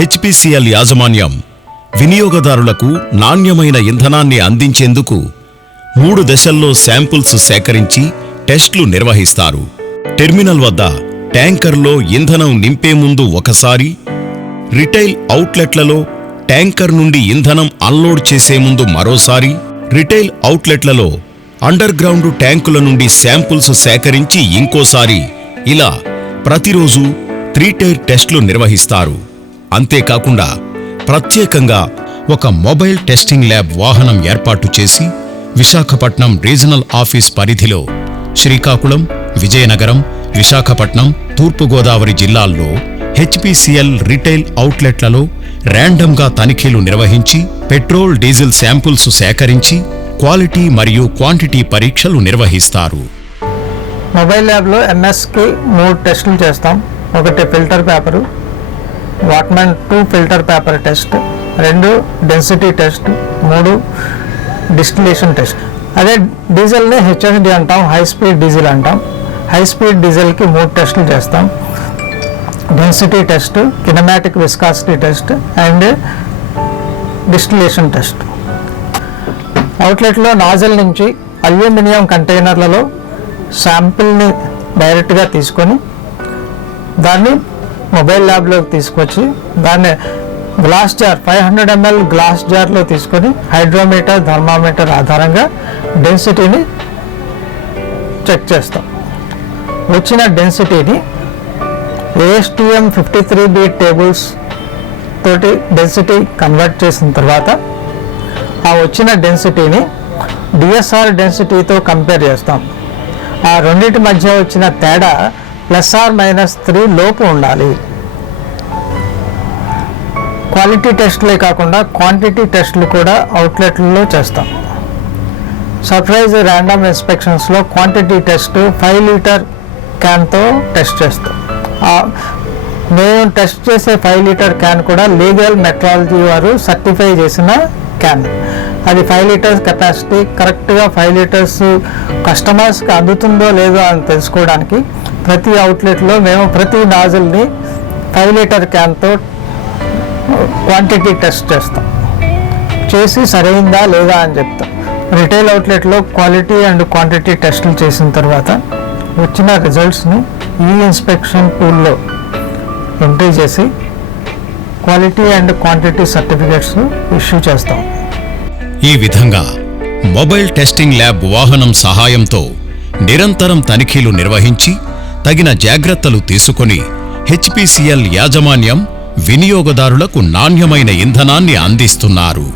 HPCL యాజమాన్యం వినియోగదారులకు నాణ్యమైన ఇంధనాన్ని అందించేందుకు 3 దశల్లో శాంపుల్స్ సేకరించి టెస్టులు నిర్వహిస్తారు. టెర్మినల్ వద్ద ట్యాంకర్లో ఇంధనం నింపే ముందు ఒకసారి, రిటైల్ అవుట్లెట్లలో ట్యాంకర్ నుండి ఇంధనం అన్లోడ్ చేసే ముందు మరోసారి, రిటైల్ అవుట్లెట్లలో అండర్ గ్రౌండ్ ట్యాంకుల నుండి శాంపుల్స్ సేకరించి ఇంకోసారి, ఇలా ప్రతిరోజు 3 టైర్ టెస్టులు నిర్వహిస్తారు. అంతేకాకుండా ప్రత్యేకంగా ఒక మొబైల్ టెస్టింగ్ ల్యాబ్ వాహనం ఏర్పాటు చేసి విశాఖపట్నం రీజనల్ ఆఫీస్ పరిధిలో శ్రీకాకుళం, విజయనగరం, విశాఖపట్నం, తూర్పుగోదావరి జిల్లాల్లో హెచ్పిసిఎల్ రిటైల్ అవుట్లెట్లలో ర్యాండమ్గా తనిఖీలు నిర్వహించి పెట్రోల్, డీజిల్ శాంపుల్స్ సేకరించి క్వాలిటీ మరియు క్వాంటిటీ పరీక్షలు నిర్వహిస్తారు. మొబైల్ ల్యాబ్లో ఎంఎస్కి 3 టెస్టులు చేస్తాం. ఒకటి filter paper, Whatman 2 filter paper test, 2 density test, 3 distillation test. అదే డీజిల్ని హెచ్ఎస్డి అంటాం, హై స్పీడ్ డీజిల్ అంటాం. హై స్పీడ్ డీజిల్కి 3 టెస్టులు చేస్తాం. Density test, kinematic viscosity test and distillation test. అవుట్లెట్లో నాజిల్ నుంచి అల్యూమినియం కంటైనర్లలో శాంపిల్ని డైరెక్ట్గా తీసుకొని దాన్ని మొబైల్ ల్యాబ్లోకి తీసుకొచ్చి దాన్ని గ్లాస్ జార్ 500 ml గ్లాస్ జార్లో తీసుకొని హైడ్రోమీటర్, థర్మామీటర్ ఆధారంగా డెన్సిటీని చెక్ చేస్తాం. వచ్చిన డెన్సిటీని ASTM 53B టేబుల్స్ తోటి డెన్సిటీ కన్వర్ట్ చేసిన తర్వాత ఆ వచ్చిన డెన్సిటీని DSR డెన్సిటీతో కంపేర్ చేస్తాం. ఆ రెండింటి మధ్య వచ్చిన తేడా +or-3 లోపు ఉండాలి. క్వాలిటీ టెస్టులే కాకుండా క్వాంటిటీ టెస్టులు కూడా అవుట్లెట్లలో చేస్తాం. సర్ప్రైజ్ ర్యాండమ్ ఇన్స్పెక్షన్స్లో క్వాంటిటీ టెస్ట్ 5 లీటర్ క్యాన్తో టెస్ట్ చేస్తాం. మేము టెస్ట్ చేసే 5 లీటర్ క్యాన్ కూడా లీగల్ మెట్రాలజీ వారు సర్టిఫై చేసిన క్యాన్. అది 5 లీటర్స్ కెపాసిటీ. కరెక్ట్గా 5 లీటర్స్ కస్టమర్స్కి అందుతుందో లేదో అని తెలుసుకోవడానికి ప్రతి అవుట్లెట్లో మేము ప్రతి నాజిల్ని 5 లీటర్ క్యాన్తో క్వాంటిటీ టెస్ట్ చేస్తాం. చేసి సరైందా లేదా అని చెప్తాం. రిటైల్ అవుట్లెట్లో క్వాలిటీ అండ్ క్వాంటిటీ టెస్టులు చేసిన తర్వాత వచ్చిన రిజల్ట్స్ని ఈ ఇన్స్పెక్షన్ టూల్లో ఎంట్రీ చేసి quality and quantity certificates issue చేస్తాం. ఈ విధంగా మొబైల్ టెస్టింగ్ ల్యాబ్ వాహనం సహాయంతో నిరంతరం తనిఖీలు నిర్వహించి తగిన జాగ్రత్తలు తీసుకొని హెచ్పిసిఎల్ యాజమాన్యం వినియోగదారులకు నాణ్యమైన ఇంధనాన్ని అందిస్తున్నారు.